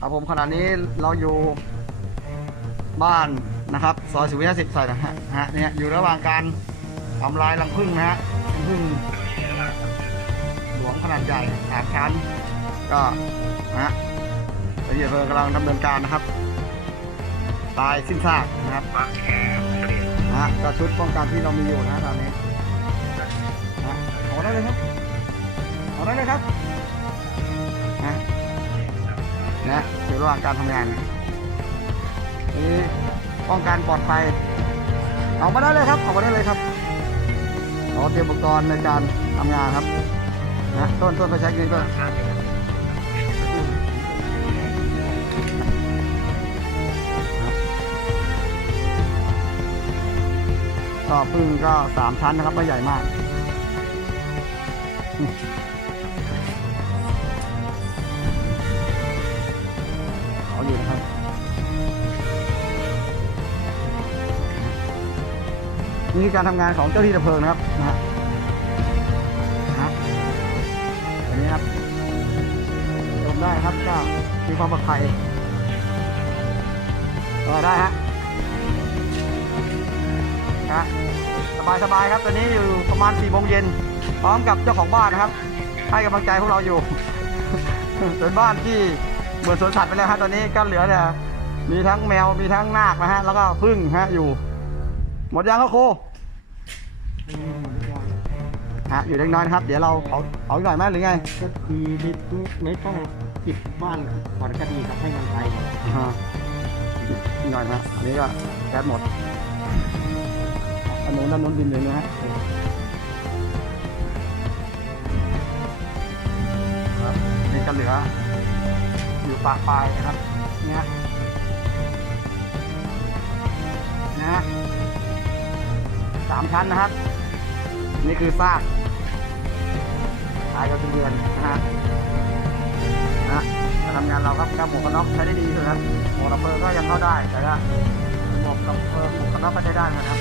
ครับผมขณะนี้เราอยู่บ้านนะครับซอยสุวิทยสิบใส่นะฮะฮะเนี่ยอยู่ระหว่างการทำลายรังผึ้งนะฮะรังผึ้งหลวงขนาดใหญ่สามชั้น ก็นะฮะเจ้าหน้าที่ดับเพลิงกำลังดำเนินการนะครับ ตายสิ้นซากนะครับนะฮะก็ชุดป้องกันที่เรามีอยู่นะตอนนี้นะออกได้เลยครับออกได้เลยครับนะนะอยู่ ระหว่างการทำงานนี่ป้องกันปลอดภัยออกมาได้เลยครับออกมาได้เลยครับขอเตรียมอุปกรณ์ในการทำงานครับนะต้นต้นไปใช้เงินก็ก็พึ่งก็สามชั้นนะครับไม่ใหญ่มาก นี่คือการทำงานของเจ้าที่ดับเพลิงนะครับนะฮะอันนี้ครับชมได้ครับก็มีความปลอดภัยก็ได้ฮะนะสบายสบายครับ ตอนนี้อยู่ประมาณ4ี่โมงเย็นพร้อมกับเจ้าของบ้านนะครับ ให้กำลังใจพวกเราอยู่ เป็นบ้านที่เหมือนสวนสัตว์ไปแล้วฮะตอนนี้ก็เหลือแต่มีทั้งแมวมีทั้งนาคนะฮะ แล้วก็พึ่งฮะอยู่ หมดยังก็โครู ฮะอยู่เล็กน้อยนะครับ เดี๋ยวเราเผาเผาอีกหน่อยไหมหรือไงก็ดีที่ไม่ต้องปิดบ้านก่อนก็ดีครับให้มันไปครับอ่าอีกหน่อยนะอันนี้ก็แก๊สหมดอันนู้นด้านนู้นดินเลยนะฮะครับนี่ก็เหลืออยู่ปากปลายนะครับเนี่ยนะฮะสามชั้นนะครับ นี่คือซากตายกับเป็นเดือนนะฮะนะการทำงานเราครับการหมวกกันน็อกใช้ได้ดีสุดครับหมวกกันน็อกก็ยังเข้าได้แต่ว่าหมวกกันน็อกหมวกกันน็อกก็ใช้ได้นะครับ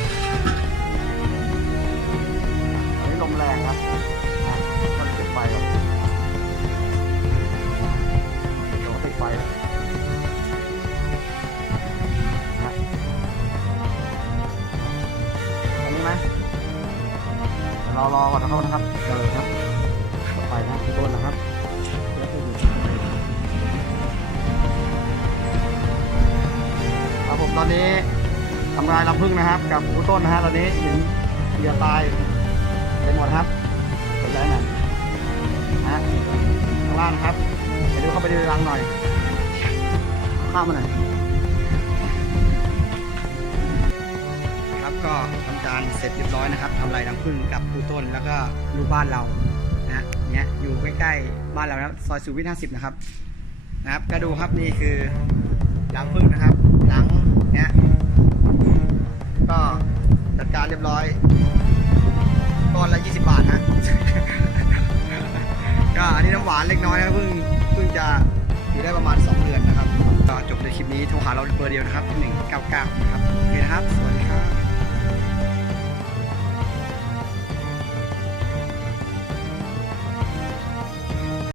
รอรอก่อนนะครับนะครับเจอครับไปนะพี่ต้นนะครับครับผมตอนนี้ทำงานลำพึ่งนะครับ กับครูต้นนะฮะตอนนี้เห็นเหยื่อตายไปหมดครับกดแรงหน่อยนะฮะข้างล่างนะครับเดี๋ยวเข้าไปดูรังหน่อยข้ามมาหน่อย ทำการเสร็จเรียบร้อยนะครับทำลายน้ำผึ้งกับปูต้นแล้วก็รูปบ้านเรานะเนี่ยอยู่ใกล้ๆบ้านเรานะซอยสุวิทห้าสิบนะครับนะครับก็ดูครับนี่คือรังผึ้งนะครับหลังเนี่ยก็จัดการเรียบร้อยก้อนละ20บาทนะก็อันนี้น้ำหวานเล็กน้อยนะเพิ่งเพิ่งจะอยู่ได้ประมาณ 2 เดือนนะครับก็จบในคลิปนี้โทรหาเราเบอร์เดียวนะครับ 199นะครับโอเคนะครับสวัสดีครับ